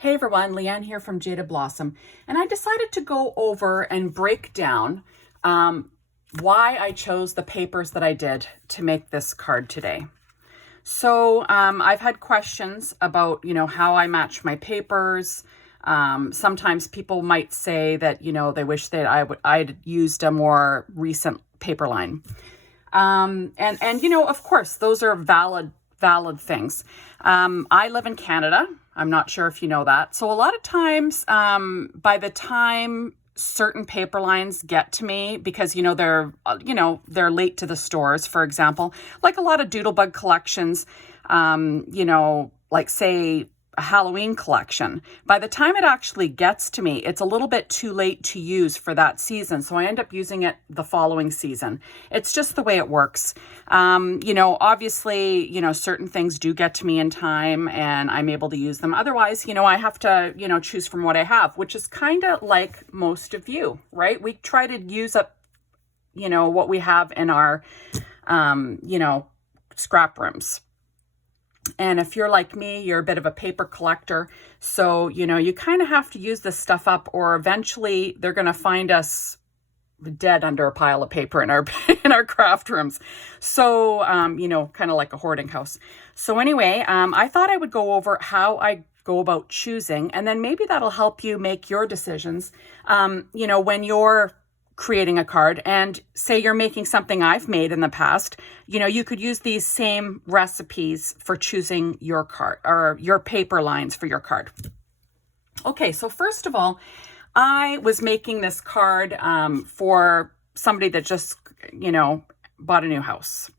Hey everyone, Leanne here from Jada Blossom, and I decided to go over and break down why I chose the papers that I did to make this card today. So I've had questions about, how I match my papers. Sometimes people might say that, they wish that I'd used a more recent paper line. And of course, those are valid things. I live in Canada. I'm not sure if you know that. So a lot of times, by the time certain paper lines get to me, because, they're late to the stores, for example, like a lot of Doodlebug collections, like say a Halloween collection, by the time it actually gets to me, it's a little bit too late to use for that season. So I end up using it the following season. It's just the way it works. Obviously, certain things do get to me in time and I'm able to use them. Otherwise, I have to, choose from what I have, which is kind of like most of you, right? We try to use up, what we have in our, scrap rooms. And if you're like me, you're a bit of a paper collector. So, you kind of have to use this stuff up, or eventually they're going to find us dead under a pile of paper in our in our craft rooms. So, kind of like a hoarding house. So anyway, I thought I would go over how I go about choosing, and then maybe that'll help you make your decisions. When you're creating a card, and say you're making something I've made in the past, you could use these same recipes for choosing your card or your paper lines for your card. Okay, so first of all, I was making this card for somebody that just, bought a new house.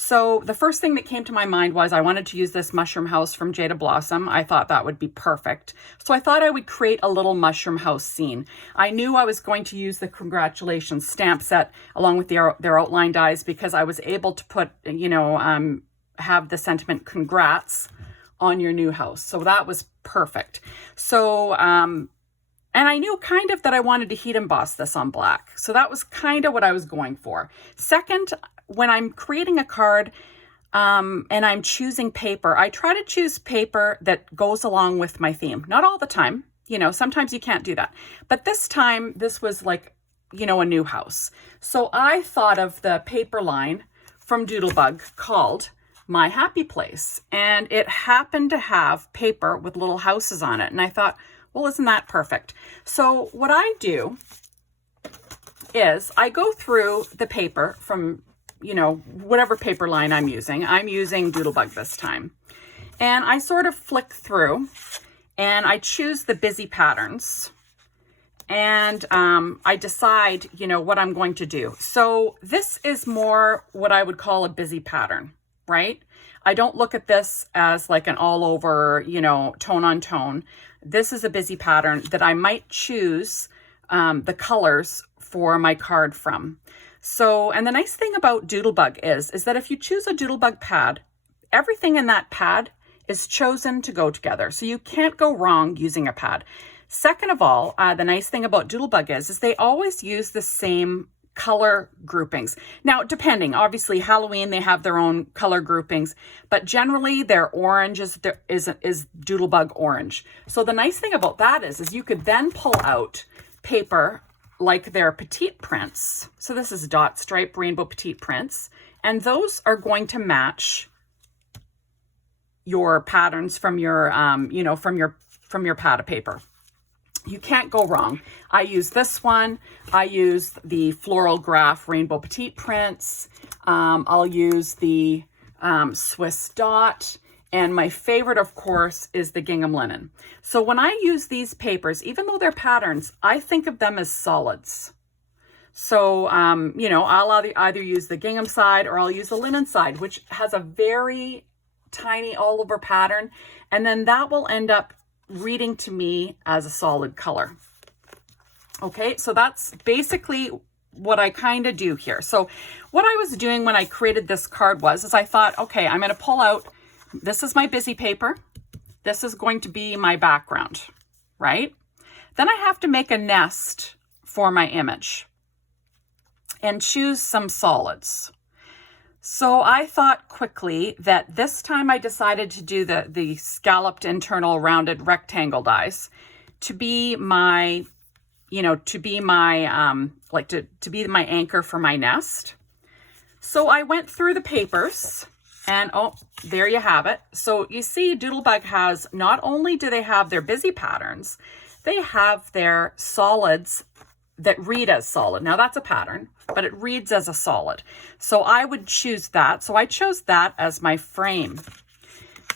So the first thing that came to my mind was I wanted to use this mushroom house from Jada Blossom. I thought that would be perfect. So I thought I would create a little mushroom house scene. I knew I was going to use the congratulations stamp set along with their outline dies, because I was able to put, have the sentiment congrats on your new house. So that was perfect. So, and I knew kind of that I wanted to heat emboss this on black. So that was kind of what I was going for. Second, when I'm creating a card and I'm choosing paper, I try to choose paper that goes along with my theme. Not all the time, sometimes you can't do that. But this time, this was like, a new house. So I thought of the paper line from Doodlebug called My Happy Place. And it happened to have paper with little houses on it. And I thought, well, isn't that perfect? So what I do is I go through the paper from, whatever paper line I'm using. I'm using Doodlebug this time. And I sort of flick through and I choose the busy patterns. And I decide, what I'm going to do. So this is more what I would call a busy pattern, right? I don't look at this as like an all over, tone on tone. This is a busy pattern that I might choose the colors for my card from. So, and the nice thing about Doodlebug is that if you choose a Doodlebug pad, everything in that pad is chosen to go together. So you can't go wrong using a pad. Second of all, the nice thing about Doodlebug is they always use the same color groupings. Now, depending, obviously Halloween, they have their own color groupings, but generally their orange is Doodlebug orange. So the nice thing about that is you could then pull out paper like their petite prints. So this is dot stripe rainbow petite prints, and those are going to match your patterns from your, from your pad of paper. You can't go wrong. I use this one. I use the Floral Graph Rainbow Petite Prints. I'll use the Swiss Dot. And my favorite, of course, is the Gingham Linen. So when I use these papers, even though they're patterns, I think of them as solids. So, I'll either use the gingham side or I'll use the linen side, which has a very tiny all over pattern. And then that will end up reading to me as a solid color. Okay, so that's basically what I kind of do here. So what I was doing when I created this card is I thought, okay, I'm going to pull out, this is my busy paper. This is going to be my background, right? Then I have to make a nest for my image and choose some solids. So I thought quickly that this time I decided to do the scalloped internal rounded rectangle dies to be my, to be my, to be my anchor for my nest. So I went through the papers and oh, there you have it. So you see Doodlebug has, not only do they have their busy patterns, they have their solids that read as solid. Now that's a pattern, but it reads as a solid. So I would choose that. So I chose that as my frame.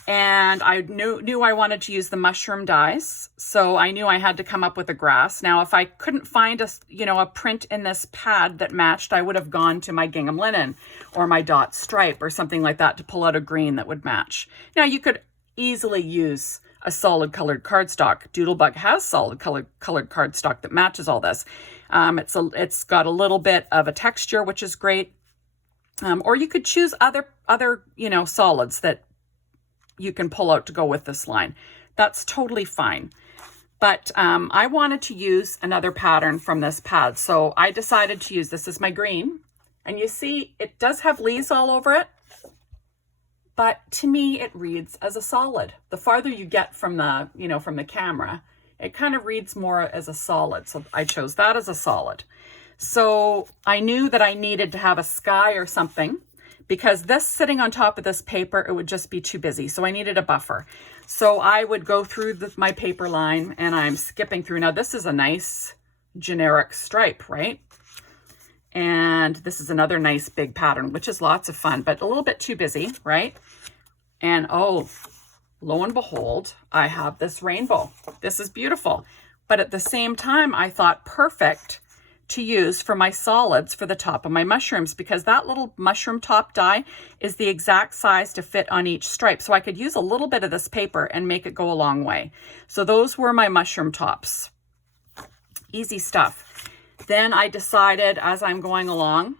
And I knew I wanted to use the mushroom dies. So I knew I had to come up with a grass. Now, if I couldn't find a print in this pad that matched, I would have gone to my gingham linen or my dot stripe or something like that to pull out a green that would match. Now you could easily use a solid colored cardstock. Doodlebug has solid colored cardstock that matches all this. It's got a little bit of a texture, which is great. Or you could choose other solids that you can pull out to go with this line. That's totally fine. But I wanted to use another pattern from this pad. So I decided to use this as my green. And you see, it does have leaves all over it. But to me, it reads as a solid. The farther you get from the camera, it kind of reads more as a solid. So I chose that as a solid. So I knew that I needed to have a sky or something, because this sitting on top of this paper, it would just be too busy. So I needed a buffer. So I would go through my paper line, and I'm skipping through. Now this is a nice generic stripe, right? And this is another nice big pattern, which is lots of fun, but a little bit too busy, right? And oh, lo and behold, I have this rainbow. This is beautiful. But at the same time, I thought perfect to use for my solids for the top of my mushrooms, because that little mushroom top die is the exact size to fit on each stripe. So I could use a little bit of this paper and make it go a long way. So those were my mushroom tops. Easy stuff. Then I decided as I'm going along,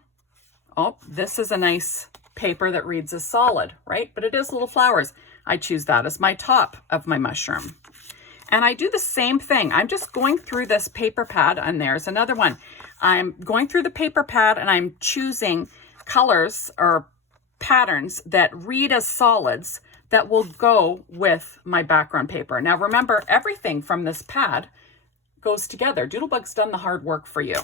oh, this is a nice paper that reads as solid, right? But it is little flowers. I choose that as my top of my mushroom. And I do the same thing. I'm just going through this paper pad, and there's another one. I'm going through the paper pad and I'm choosing colors or patterns that read as solids that will go with my background paper. Now remember, everything from this pad goes together. Doodlebug's done the hard work for you.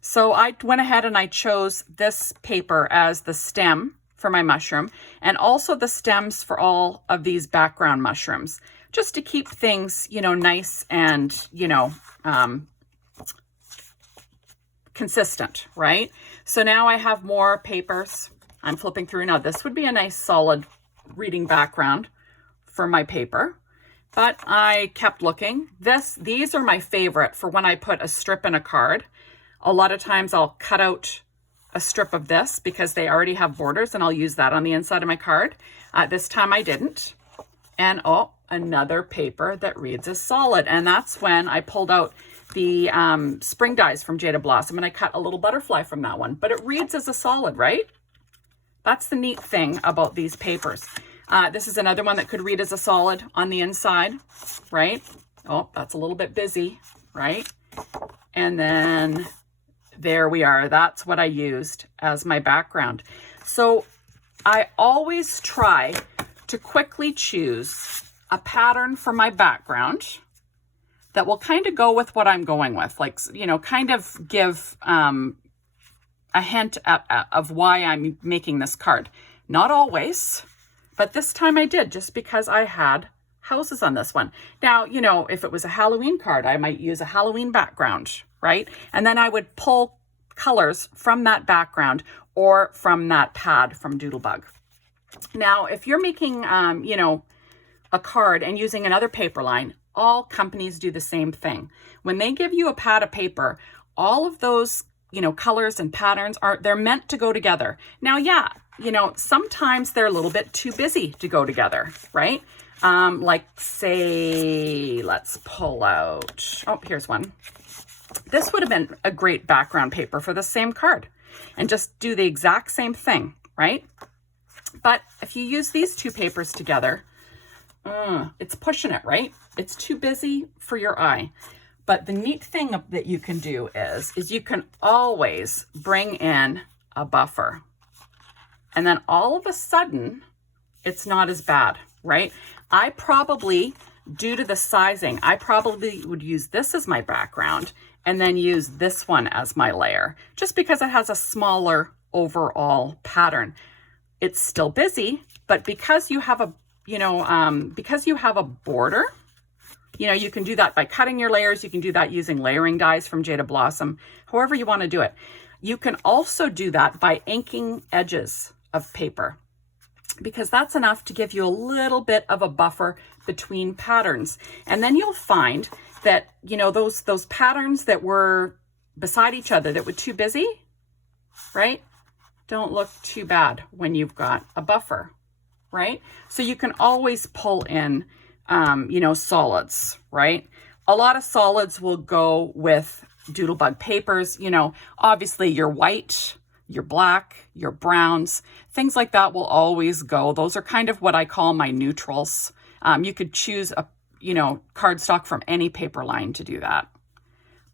So I went ahead and I chose this paper as the stem for my mushroom, and also the stems for all of these background mushrooms, just to keep things, nice and, consistent, right? So now I have more papers. I'm flipping through. Now this would be a nice solid reading background for my paper. But I kept looking. These are my favorite for when I put a strip in a card. A lot of times I'll cut out a strip of this because they already have borders, and I'll use that on the inside of my card. This time I didn't. And oh, another paper that reads as solid. And that's when I pulled out the spring dies from Jada Blossom, and I cut a little butterfly from that one. But it reads as a solid, right? That's the neat thing about these papers. This is another one that could read as a solid on the inside, right? Oh, that's a little bit busy, right? And then there we are. That's what I used as my background. So I always try to quickly choose a pattern for my background that will kind of go with what I'm going with, like, kind of give a hint of why I'm making this card. Not always. But this time I did, just because I had houses on this one. Now, if it was a Halloween card, I might use a Halloween background, right? And then I would pull colors from that background or from that pad from Doodlebug. Now, if you're making, a card and using another paper line, all companies do the same thing. When they give you a pad of paper, all of those, colors and patterns they're meant to go together. Now, yeah, sometimes they're a little bit too busy to go together, right? Like say, let's pull out, oh, here's one. This would have been a great background paper for the same card and just do the exact same thing, right? But if you use these two papers together, it's pushing it, right? It's too busy for your eye. But the neat thing that you can do is you can always bring in a buffer. and then all of a sudden, it's not as bad, right? I probably, due to the sizing, I probably would use this as my background and then use this one as my layer, just because it has a smaller overall pattern. It's still busy, but because you have a, because you have a border, you can do that by cutting your layers. You can do that using layering dies from Jada Blossom, however you want to do it. You can also do that by inking edges of paper, because that's enough to give you a little bit of a buffer between patterns. And then you'll find that, those patterns that were beside each other that were too busy, right, don't look too bad when you've got a buffer, right? So you can always pull in, solids, right? A lot of solids will go with Doodlebug papers, obviously your white, your black, your browns, things like that will always go. Those are kind of what I call my neutrals. You could choose a, cardstock from any paper line to do that.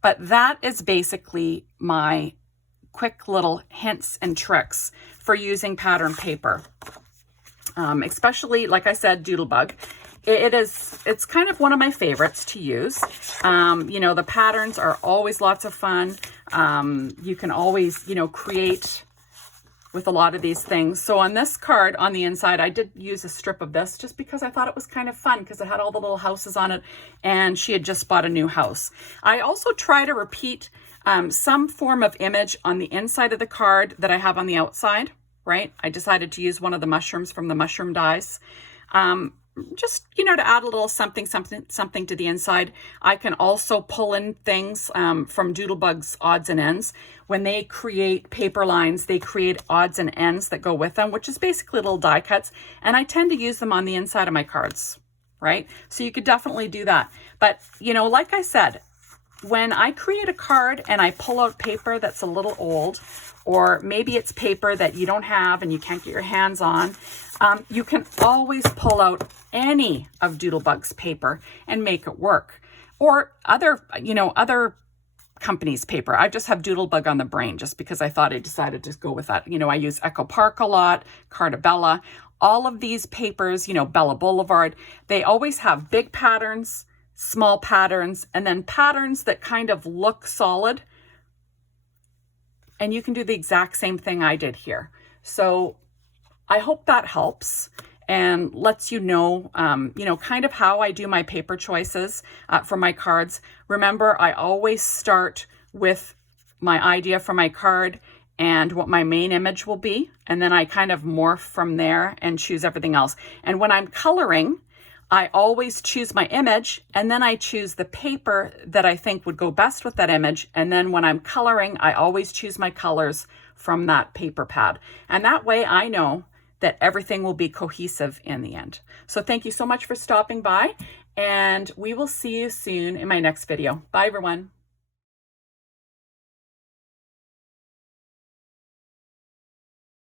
But that is basically my quick little hints and tricks for using pattern paper. Especially, like I said, Doodlebug. It's kind of one of my favorites to use. The patterns are always lots of fun. You can always, create with a lot of these things. So on this card on the inside, I did use a strip of this just because I thought it was kind of fun because it had all the little houses on it and she had just bought a new house. I also try to repeat some form of image on the inside of the card that I have on the outside, right? I decided to use one of the mushrooms from the mushroom dies. Just, to add a little something to the inside. I can also pull in things from Doodlebug's odds and ends. When they create paper lines, they create odds and ends that go with them, which is basically little die cuts. And I tend to use them on the inside of my cards, right? So you could definitely do that. But, like I said, when I create a card and I pull out paper that's a little old, or maybe it's paper that you don't have and you can't get your hands on, you can always pull out any of Doodlebug's paper and make it work. Or other companies' paper. I just have Doodlebug on the brain just because I thought I decided to go with that. I use Echo Park a lot, Carta Bella. All of these papers, Bella Boulevard, they always have big patterns, small patterns, and then patterns that kind of look solid. And you can do the exact same thing I did here. So I hope that helps and lets you know, kind of how I do my paper choices for my cards. Remember, I always start with my idea for my card and what my main image will be. And then I kind of morph from there and choose everything else. And when I'm coloring, I always choose my image and then I choose the paper that I think would go best with that image. And then when I'm coloring, I always choose my colors from that paper pad. And that way I know that everything will be cohesive in the end. So thank you so much for stopping by, and we will see you soon in my next video. Bye, everyone.